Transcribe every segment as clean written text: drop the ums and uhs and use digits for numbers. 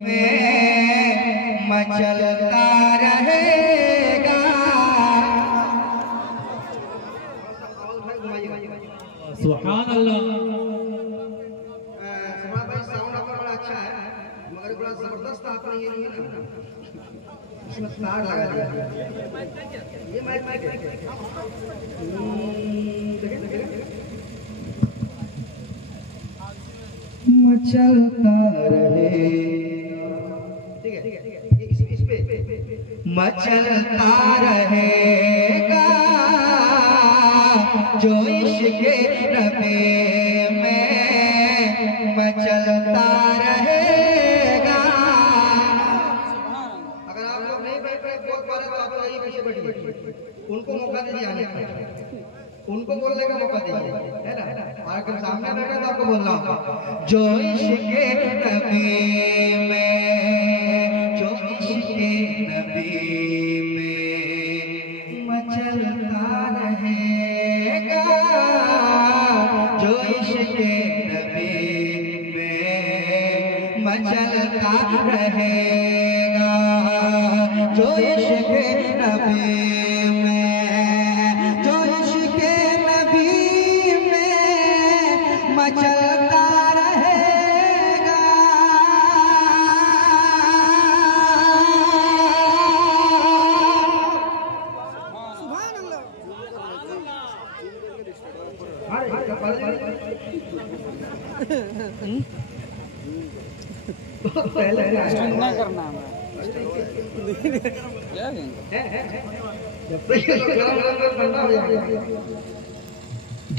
में मचलता रहेगा। सुभान अल्लाह। भाई साउंड आपका बड़ा अच्छा है मगर बड़ा जबरदस्त आपने ये नहीं है ना, इसमें तार लगा दिया। ये माइक है मचलता रहे, ठीक है इस पे मचलता रहेगा जो इश्क़ नबी में मचलता रहेगा। अगर आप लोग नहीं बैठ रहे बहुत बार तो आप लोग पीछे बैठिए, उनको मौका दीजिए आने का, उनको बोलने का मौका दीजिए, है ना। अगर सामने बैठे तो आपको बोलना होगा जो इश्क़ नबी में, जो इश्क़ नबी में मचलता रहेगा, जो इश्क़ नबी में मचलता रहेगा, जो इश्क़ नबी मचलता रहेगा। सुभान अल्लाह। पहले नहीं करना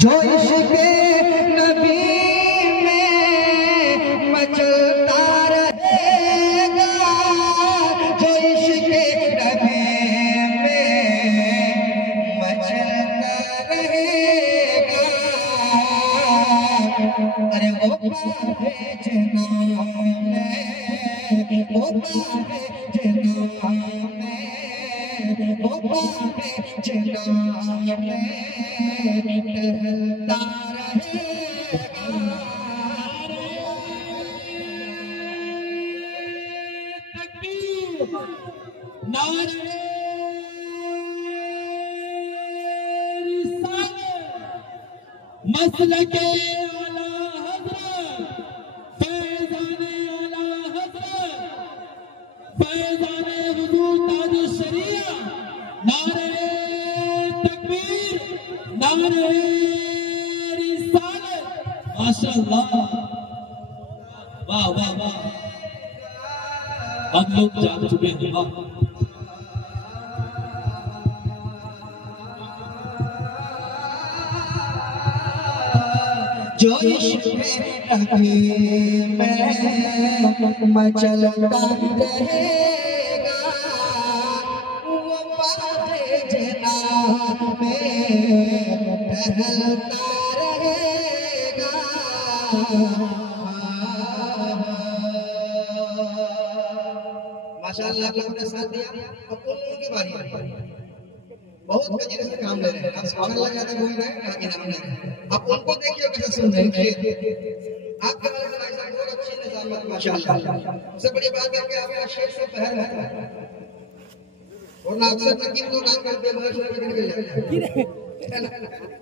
जो इश्क़ नबी में मचलता रहेगा, जो इश्क़ नबी में मचलता रहेगा। अरे वो पावे जना में, वो पावे जना में, वो पावे जना में टहलता रहेगा। नारे मसलके आला हज़रत, फैज़ाने आला हज़रत, फैज़ाने हुज़ूर ताज शरिया। नारे तकबीर, नारे रिसालत। माशाअल्लाह, वाह वाह वाह। हम लोग जाग चुके हैं। वाह जो इश्क़ नबी में मचलता रहेगा, वो पावे जना में टहलता रहेगा। माशाअल्लाह आपने अपना साथ दिया। अब उन लोगों की बारी है, बहुत मजे से काम ले रहे हैं। आप सुभान अल्लाह ज्यादा बोल रहे हैं, इनाम ले रहे हैं। आप उनको देखिए कैसे सुन रहे हैं। आपके बारे में ऐसा बहुत अच्छी निजामत माशाअल्लाह। सबसे बड़ी बात है कि आपका शेर से पहल है और ना अक्सर तकीन को काम करते हैं मगर शेर निकल जाते हैं।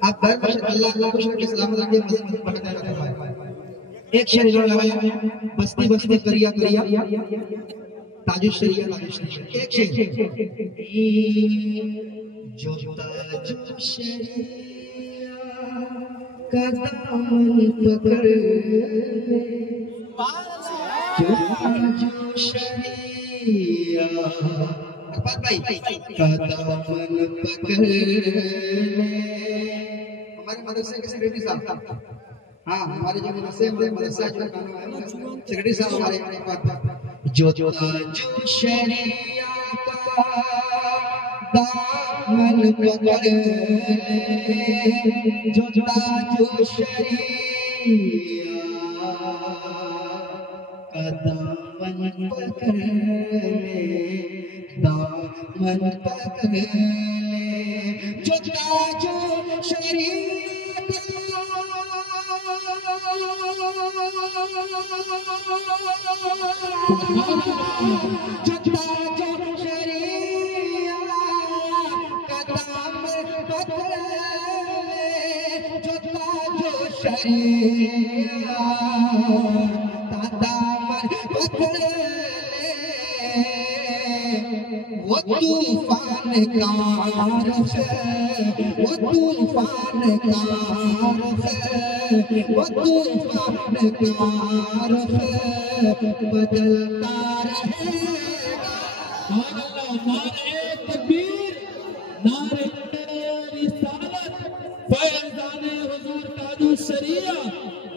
आप घर में अल्लाह अल्लाह को शेर की सलामत रखिए, मस्जिद पढ़ते रहते हैं। एक शेर जो लगाया बस्ती बस्ती करिया करिया ताजु शरिया ताजु शरिया। एक शेर जो ताजु शरिया का दामन पकड़, जो ताजु शरिया भाई का दामन पकड़। हमारे मदरसे के सेक्रेटरी साहब, हाँ हमारे जो मदरसा जो सेक्रेटरी साहब हमारे जो ताजु शरिया का दामन पकड़, जो ताजु शरिया का दामन पकड़ ले, दामन पकड़ ले, जो ताजु शरिया का वो तूफान का रुख है, वो तूफान का रुख है, वो तूफान का रुख है, बदलता रहेगा। नारे तकबीर, नारे रिसालत, फैज़ाने हुजूर ताजुश शरिया,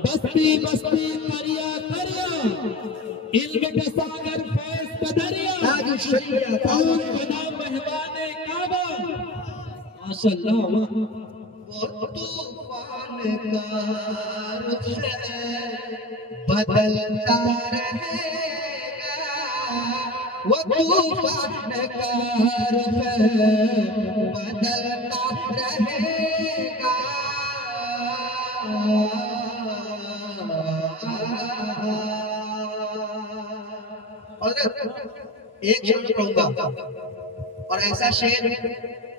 बस्ती बस्ती करिया करिया, इल्म के सागर फैज़ का दरिया, ताजुश शरिया कौन बना मेहमाने काबा। माशाअल्लाह। वो तूफान का रुख है, बदलता रहेगा। वो तूफान का रुख है, बदलता रहेगा। और एक शेर कहूंगा, और ऐसा शेर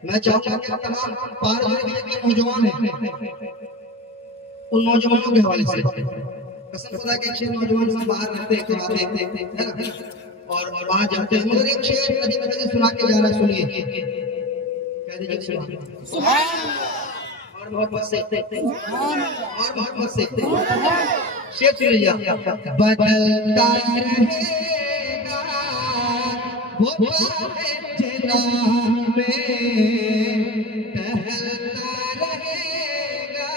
मैं चाहूंगा कि तमाम पार के नौजवान हैं, उन नौजवानों के हवाले से कसम खुदा के अच्छे नौजवान से बाहर रहते हैं, कमाते हैं, है ना, और वहां जाते हैं। मगर एक शेर नदी सुना के जा रहा, सुनिए, कह दीजिए सुभान, और मोहब्बत से, और मोहब्बत से शेर सुनिए। बदलता रहेगा वो जना में, टहलता रहेगा।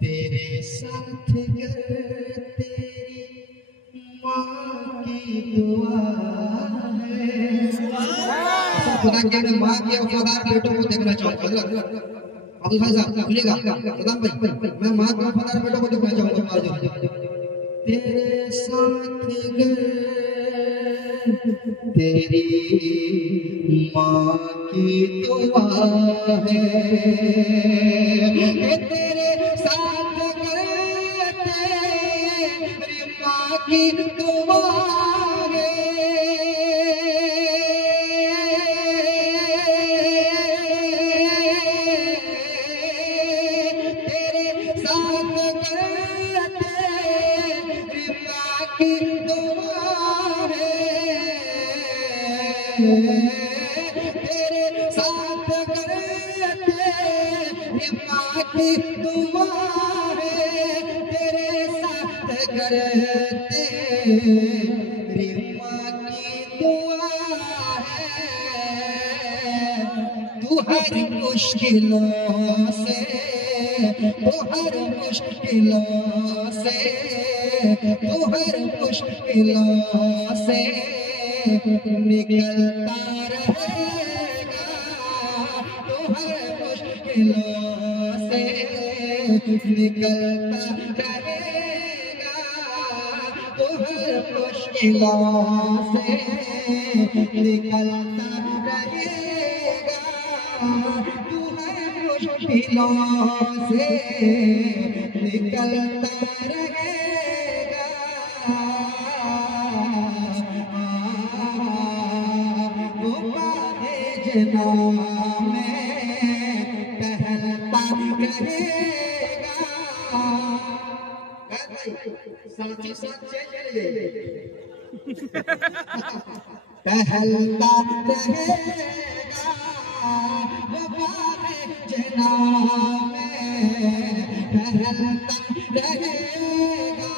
तेरे साथ गर तेरी माँ की दुआ है। खुदा के मैं माँ के वफादार बेटों को देखना चाहूंगा। अब्दुल भाई साहब सुनिएगा, प्रधान भाई, मैं माँ के वफादार बेटों को देखना चाहूंगा। तेरे साथ तेरी माँ की दुआ है, तेरे साथ तेरी माँ की दुआ है। तेरे साथ की दुआ है, तेरे साथ करते माँ की दुआ है, तेरे साथ करते माँ की दुआ है। तू हर मुश्किलों से, तू हर मुश्किलों से, तू हर मुश्किलों से निकलता रहेगा। तू हर मुश्किलों से निकलता रहेगा। तू हर मुश्किलों से निकलता रहेगा। तू हर मुश्किलों से निकलता रहेगा। जना में टहलता रहेगा। साथी साथ चलिए, टहलता रहेगा। जना में टहलता रहेगा।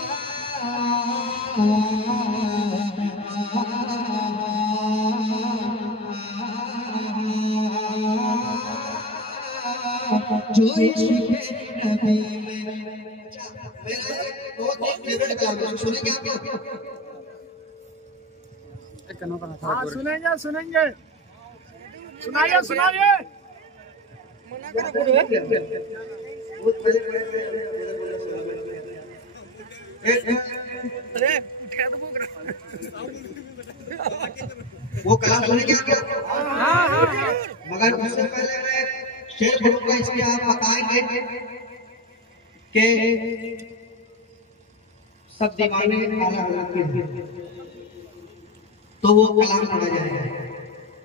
जो इश्क़ नबी में, मेरा बहुत ही फेवरेट कलाम है, सुनेंगे आप लोग? हाँ सुनेंगे सुनेंगे, सुनाइए सुनाइए। वो कलाम सुनेंगे आप लोग? मगर उससे पहले मैं शेर बोलूंगा। होगा इसमें आप बताएंगे कि सब दीवाने आला अलग के, तो वो कलाम पढ़ा जाएगा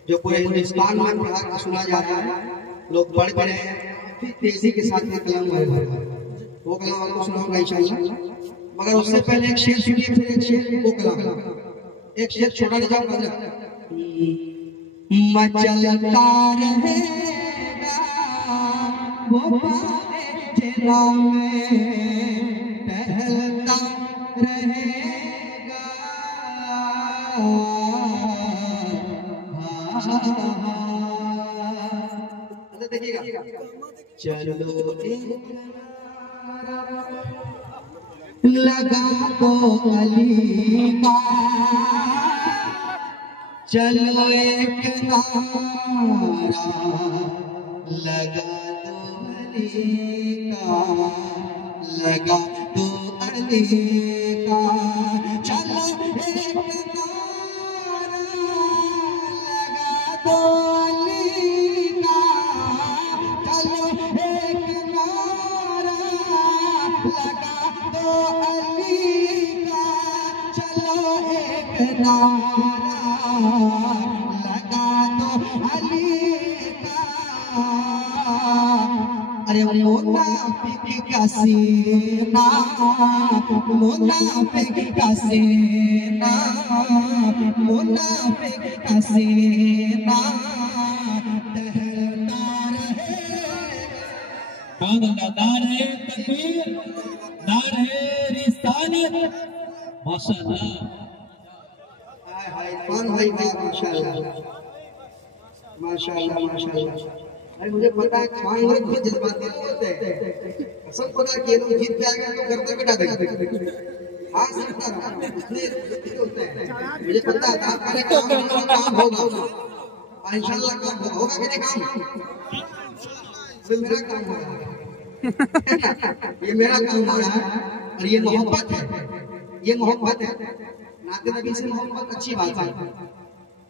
जो पूरे हिंदुस्तान में पढ़ा सुना जा रहा है, लोग पढ़ रहे हैं, फिर तेजी के साथ में कलाम वो कलाम आपको सुनाऊंगा इंशाल्लाह। मगर उससे पहले एक शेर सुनिए, फिर एक शेर वो कलाम, एक शेर छोटा नहीं जाऊंगा। मचलता रहेगा वो जिला में, टहलता रहेगा, देखिएगा। चलो लगा दो अली का, चलो एक नारा लगा दो अली का, लगा दो अली का, चलो एक नारा लगा दो अली का, चलो एक नारा लगा दो अली का, चलो एक नारा लगा दो अली का। अरे मुनाफिक का सीना, मुनाफिक का सीना, मुनाफिक का सीना टहलता रहेगा। नारे तकबीर, नारे रिसालत, माशाअल्लाह। भाई माशाअल्लाह माशाअल्लाह माशाअल्लाह। अरे मुझे पता है खान लोग बहुत जज्बाती होते हैं, कसम खुदा की लोग जीत जाएगा तो घर तक बिठा देंगे। हाँ सकता होते हैं, मुझे पता है आपका काम होगा और इंशाल्लाह काम होगा कि नहीं काम, मेरा काम होगा, ये मेरा काम हो रहा है और ये मोहब्बत है, ये मोहब्बत है। नाते नबी से मोहब्बत अच्छी बात है,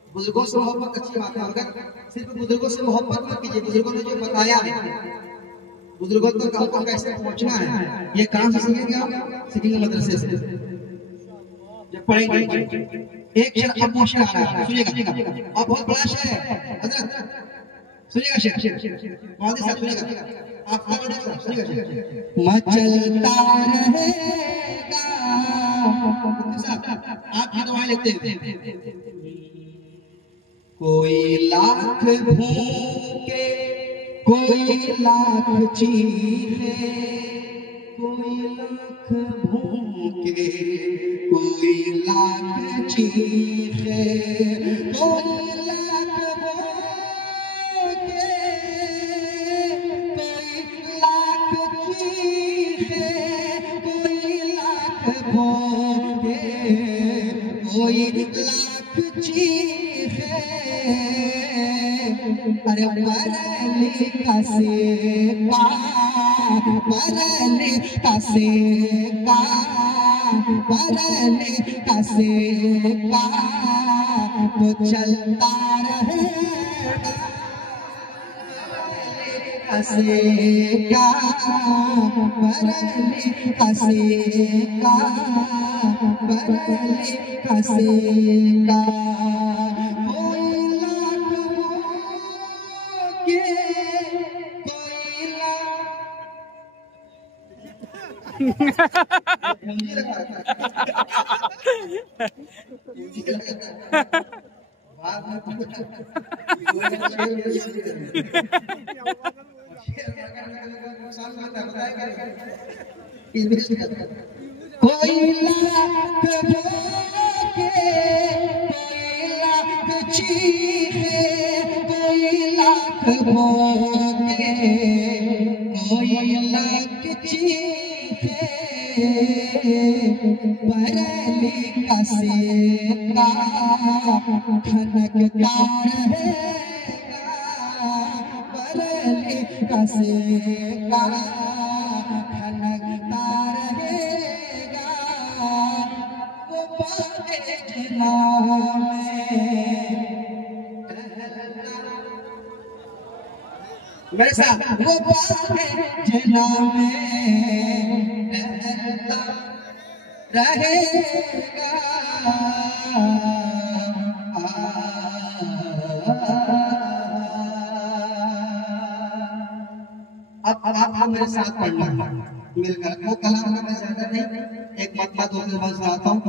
बुजुर्गों से मोहब्बत अच्छी बात है, मगर सिर्फ बुजुर्गों से मोहब्बत मत कीजिए। बुजुर्गों ने जो बताया है, बुजुर्गों तक हमको कैसे पहुंचना है, ये काम से सीखेंगे आप, सीखेंगे मदरसे से जब पढ़ेंगे। एक शेर अब शेर आ रहा है, सुनिएगा, और बहुत बड़ा शेर है हजरत, सुनिएगा शेर, बहुत साथ सुनिएगा, आप सुनिएगा। मचलता रहेगा, आप ये दुआएं लेते हैं। कोई लाख भूखे, कोई लाख चीखे, कोई लाख भूखे, कोई लाख चीखे, कोई लाख भूखे, कोई लाख चीखे, कोई लाख भूखे, कोई लाख चीखे। अरे बरली का सेका, बरली का सेका, बरली का सेका तो चलता रहेगा, हसेका बरली हसेका, बरली हसेका। कोई लाख भोगे, कोई लाख चीखे, कोई लाख भोगे, कोई लाख चीखे, बरली का सेका खनकता रहेगा, बरली का सेका खनकता रहेगा, वो बागे जिला में मेरे साथ वो जना में रहेगा। अब आपको मेरे साथ पढ़ना है मिलकर। वो कलाम का मैं ज्यादा नहीं, एक मतलब दो सुनाता हूँ।